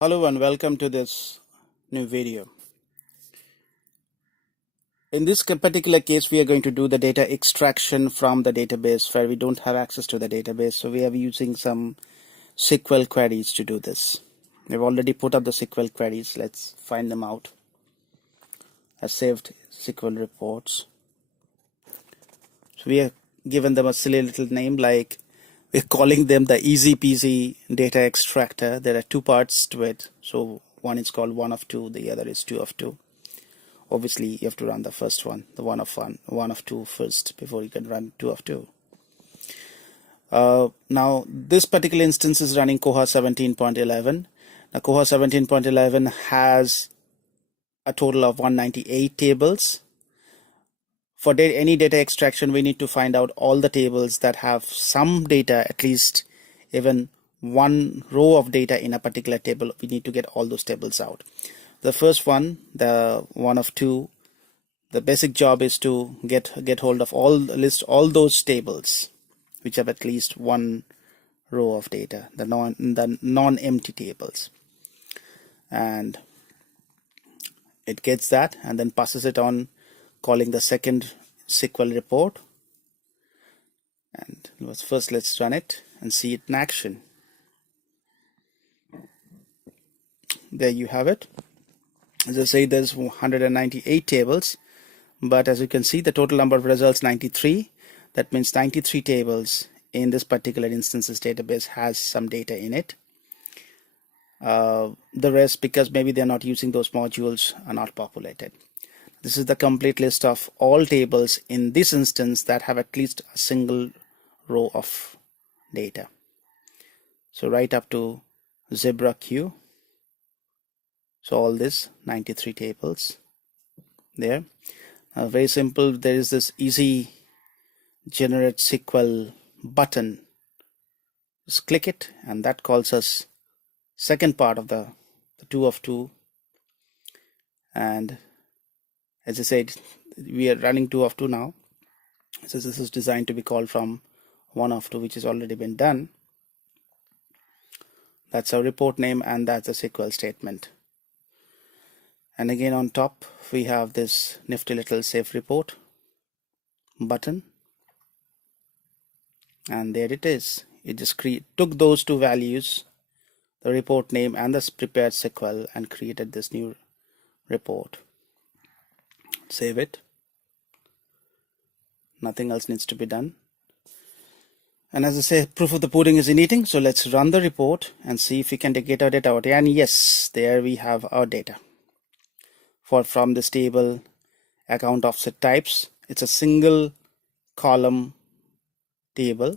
Hello and welcome to this new video. In this particular case, we are going to do the data extraction from the database where we don't have access to the database. So we are using some SQL queries to do this. We've already put up the SQL queries. Let's find them out. I saved SQL reports. So we have given them a silly little name like we're calling them the easy peasy data extractor. There are two parts to it. So one is called 1 of 2, the other is 2 of 2. Obviously, you have to run the first one, the 1 of 2 first before you can run 2 of 2. Now, this particular instance is running Koha 17.11. Now, Koha 17.11 has a total of 198 tables. For any data extraction, we need to find out all the tables that have some data, at least even one row of data in a particular table. We need to get all those tables out. The first one, the 1 of 2, the basic job is to get hold of list all those tables which have at least one row of data, the non-empty tables, and it gets that and then passes it on, calling the second SQL report. And first let's run it and see it in action. There you have it. As I say, there's 198 tables, but as you can see, the total number of results 93. That means 93 tables in this particular instance's database has some data in it. The rest, because maybe they're not using those modules, are not populated. This is the complete list of all tables in this instance that have at least a single row of data. So right up to zebra queue. So all this 93 tables there. Very simple. There is this easy generate SQL button. Just click it and that calls us second part of the 2 of 2. And as I said, we are running 2 of 2 now. So this is designed to be called from 1 of 2, which has already been done. That's our report name and that's a SQL statement. And again on top we have this nifty little save report button, and there it is. It just took those two values, the report name and the prepared SQL, and created this new report. Save it. Nothing else needs to be done. And as I say, proof of the pudding is in eating. So let's run the report and see if we can get our data out. And yes, there we have our data. From this table, account offset types, it's a single column table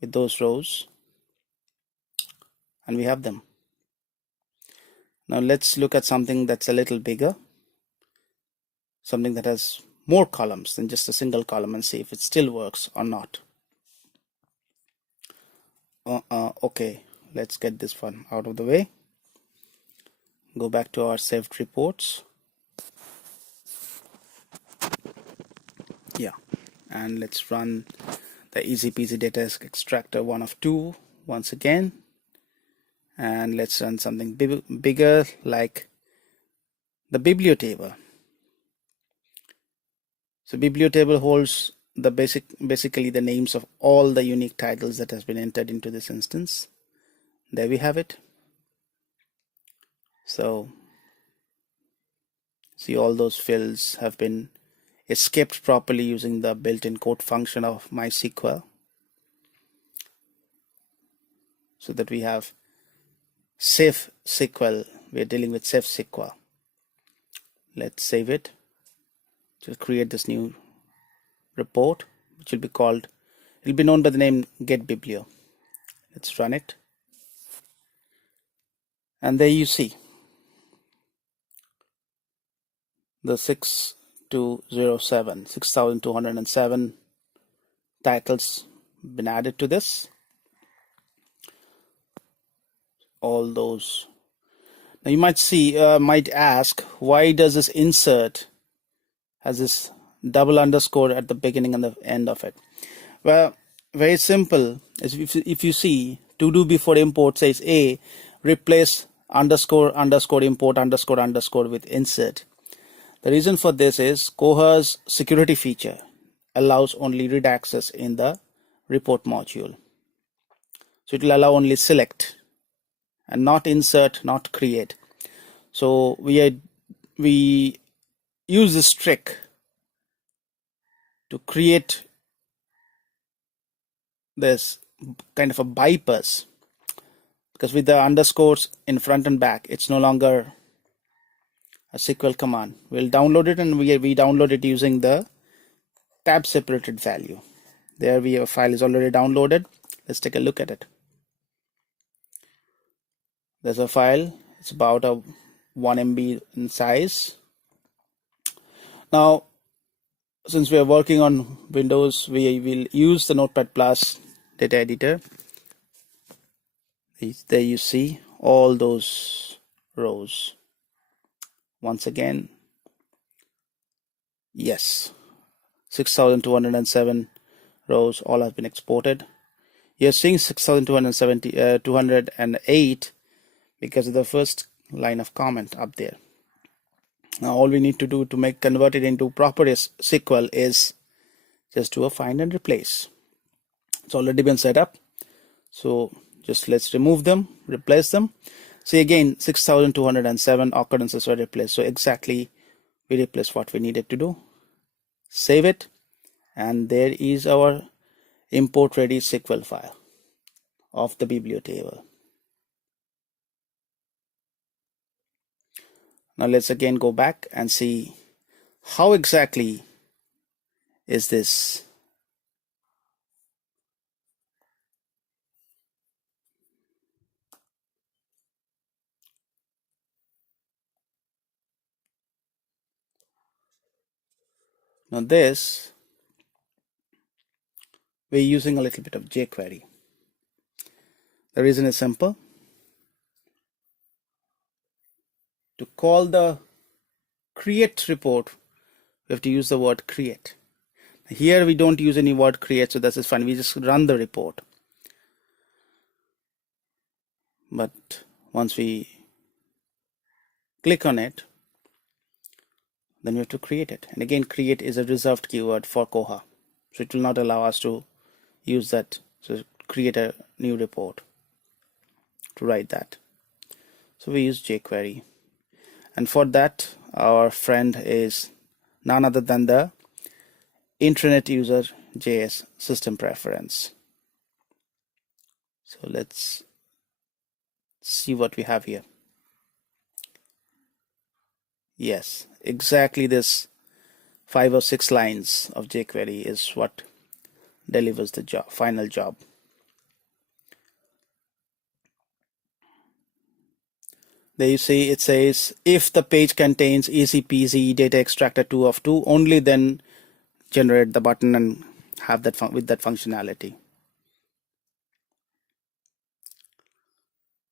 with those rows, and we have them. Now let's look at something that's a little bigger, something that has more columns than just a single column, and see if it still works or not. Okay, let's get this one out of the way. Go back to our saved reports. Yeah, and let's run the easy peasy data extractor 1 of 2 once again. And let's run something bigger like the biblio table. So biblio table holds the basically the names of all the unique titles that has been entered into this instance. There we have it. So see, all those fields have been escaped properly using the built-in quote function of MySQL, so that we have safe SQL. We are dealing with safe SQL. Let's save it. To create this new report, which will be called, it will be known by the name getBiblio. Let's run it. And there you see the 6,207 titles been added to this. All those. Now you might ask, why does this insert has this double underscore at the beginning and the end of it? Well, very simple. If you see, to do before import says A, replace underscore underscore import underscore underscore with insert. The reason for this is Koha's security feature allows only read access in the report module. So it will allow only select and not insert, not create. So we use this trick to create this kind of a bypass, because with the underscores in front and back, it's no longer a SQL command. We'll download it, and we download it using the tab separated value. There we have a file is already downloaded. Let's take a look at it. There's a file. It's about a 1 MB in size. Now, since we are working on Windows, we will use the Notepad Plus data editor. There you see all those rows. Once again, yes, 6,207 rows all have been exported. You're seeing 208 because of the first line of comment up there. Now all we need to do to convert it into proper SQL is just do a find and replace. It's already been set up, so just let's remove them, replace them. See, again 6,207 occurrences were replaced, so exactly we replaced what we needed to do. Save it, and there is our import ready SQL file of the bibliotable. Now let's again go back and see how exactly is this. Now this, we're using a little bit of jQuery. The reason is simple. To call the create report, we have to use the word create. Here we don't use any word create, so this is fine. We just run the report. But once we click on it, then we have to create it. And again, create is a reserved keyword for Koha, so it will not allow us to use that. So create a new report to write that. So we use jQuery, and for that our friend is none other than the Internet User JS system preference. So let's see what we have here. Yes, exactly this 5 or 6 lines of jQuery is what delivers the final job. There you see it says if the page contains easy peasy data extractor 2 of 2, only then generate the button and have that with that functionality.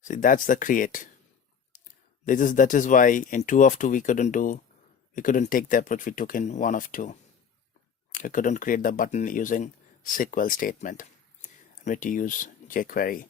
See, that's the create. That is why in 2 of 2 we couldn't take the approach we took in 1 of 2. We couldn't create the button using SQL statement. We had to use jQuery.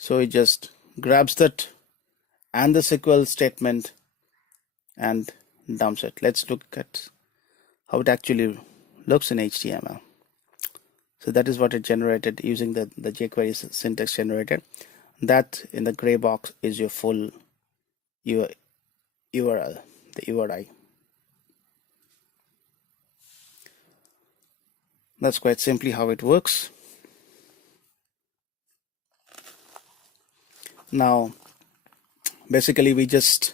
So it just grabs that and the SQL statement and dumps it. Let's look at how it actually looks in HTML. So that is what it generated using the jQuery syntax generated. That in the gray box is your full URL, the URI. That's quite simply how it works. Now basically we just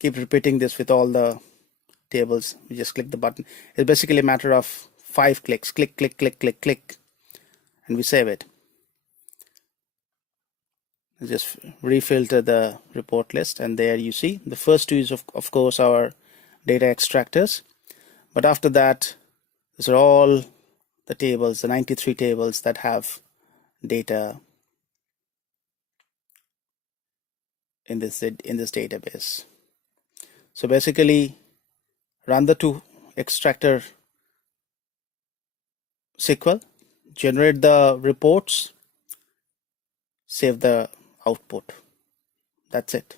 keep repeating this with all the tables. We just click the button. It's basically a matter of 5 clicks. Click, click, click, click, click, and we save it. Just refilter the report list, and there you see the first 2 is of course our data extractors, but after that these are all the tables, the 93 tables that have data in this database. So basically, run the to extractor SQL, generate the reports, save the output. That's it.